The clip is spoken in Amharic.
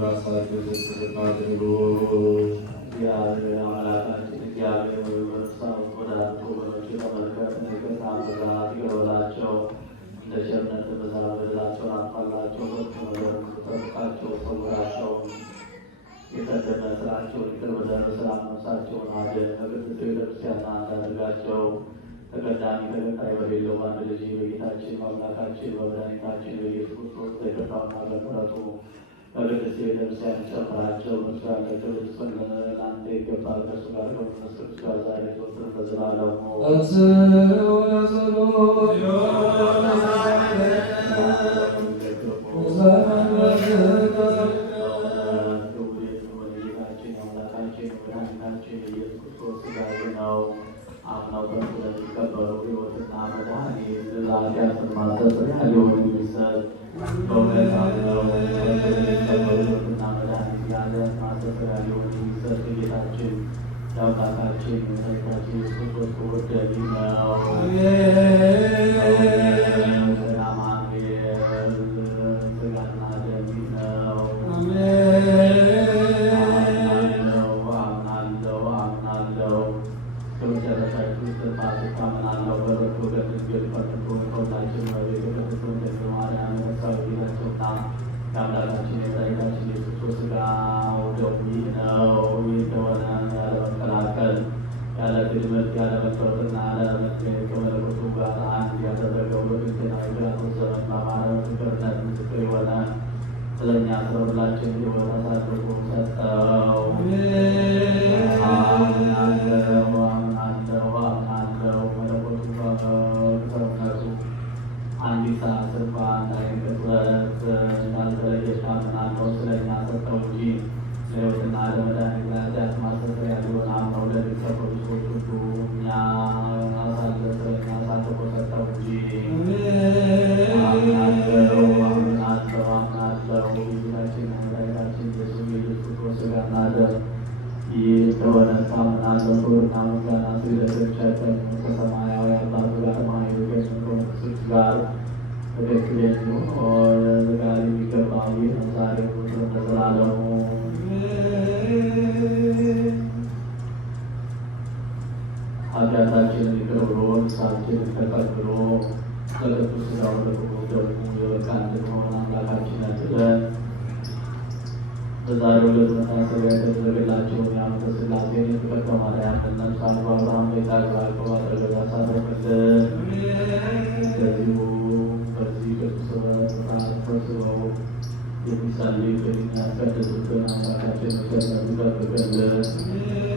ራሳቸው ዝቅ አድርጉ። እግዚአብሔር አምላካችን እግዚአብሔር ሆይ በንስሐ ወዳሉ ወገኖች ተመልከት፣ ይቅርታ ብዛት ይቅር በላቸው። እንደ ቸርነትህ ብዛት በደላቸውን አጥፋላቸው፣ ከክፉ ነገር ጠብቃቸው፣ ሰውራቸው። የቀደመ ስራቸውን ይቅር በለን፣ በሰላም ነፍሳቸውን አድን። በቅድስት ቤተክርስቲያን አንድ አድርጋቸው። ተቀዳሚ ተከታይ በሌለው በአንድ ልጅ በጌታችን በአምላካችን በመድኃኒታችን በኢየሱስ ክርስቶስ በይቅርታውና በምሕረቱ በቅድስት ቤተክርስቲያን ጨምራቸው። እርሱ ያላቸው ልስፈን ለአንተ ይገባል። ከእርሱ ጋር ከመንፈስ ቅዱስ ጋር ዛሬ ዘወትርም ለዘላለሙ አምናው በእርሱ ለሚቀበሉ ሕይወትና መድኃኒት ለኃጢአትን ማስተስረያ ሊሆን የሚሰጥ በእውነት አምነው ለሚቀበሉ ሕይወትና መድኃኒት የኃጢአት ማስተስረያ ሊሆን የሚሰጥ የጌታችን የአምላካችን የመድኃኒታችን ኢየሱስ ክርስቶስ ክቡር ደሙ ነው። አማኑኤል ሥጋና ደም ነው። የአምላካችን የመድኃኒታችን ኢየሱስ ክርስቶስ ሥጋው ደሙ ነው። ይህ ከሆነ ያለመከላከል፣ ያለ ግድመት፣ ያለ መለወጥና ያለ መገኘት ከመለኮቱ ጋር አንድ ያደረገው በብቸኛው የጲላጦስ ዘመን በአማረ ምስክርነት ምስክር የሆነ ስለ እኛ ስለ ሁላችን ሕይወት አሳልፎ ሰጠው። አምናለሁ መለኮቱ በሰውነቱ አንዲት ሰዓት እንኳን ቅጽበት እንዳልተለየች አምናለሁ። ስለ እኛ ሰጠው እንጂ ለሕይወትና ለመድኃኒት ለኃጢአት ማስተስረያ ሊሆን አምነው ለሚቀበሉ ሰዎች ሁሉ እኛ አሳልፎ ሰጠው እንጂ። አምናለሁ የጌታችን የመድኃኒታችን ኢየሱስ ክርስቶስ ሥጋና ደም ይህ ከሆነ አምናለሁ። ክብርና ምስጋና ስግደትን ሸክም ከሰማያዊ አባቱ ጋር ማየት ከመንፈስ ጋር ትክክል የሚሆን ጋር የሚገባው ይህ ነው። ዛሬ ለዘላለሙ ኃጢአታችንን ይቅር ብሎ ንስሐችንን ተቀብሎ ለቅዱስ ሥጋው ለክቡር ደሙ የበቃን እንድንሆን አምላካችን ያድለን። በዛሬው ዕለት መታሰቢያ የተደረገላቸውን የዓመተ ሥላሴን የተቀደሙ ማርያምን ነፍሳት በአብርሃም በይስሐቅ በያዕቆብ አጠገብ ያሳረፈልን። እንደዚሁ በዚህ ቅዱስ ስፍራ ተሰብስበው የሚጸልዩትን የሚያስቀድሱትን አምላካችን ቸርነቱ ይጠብቅልን።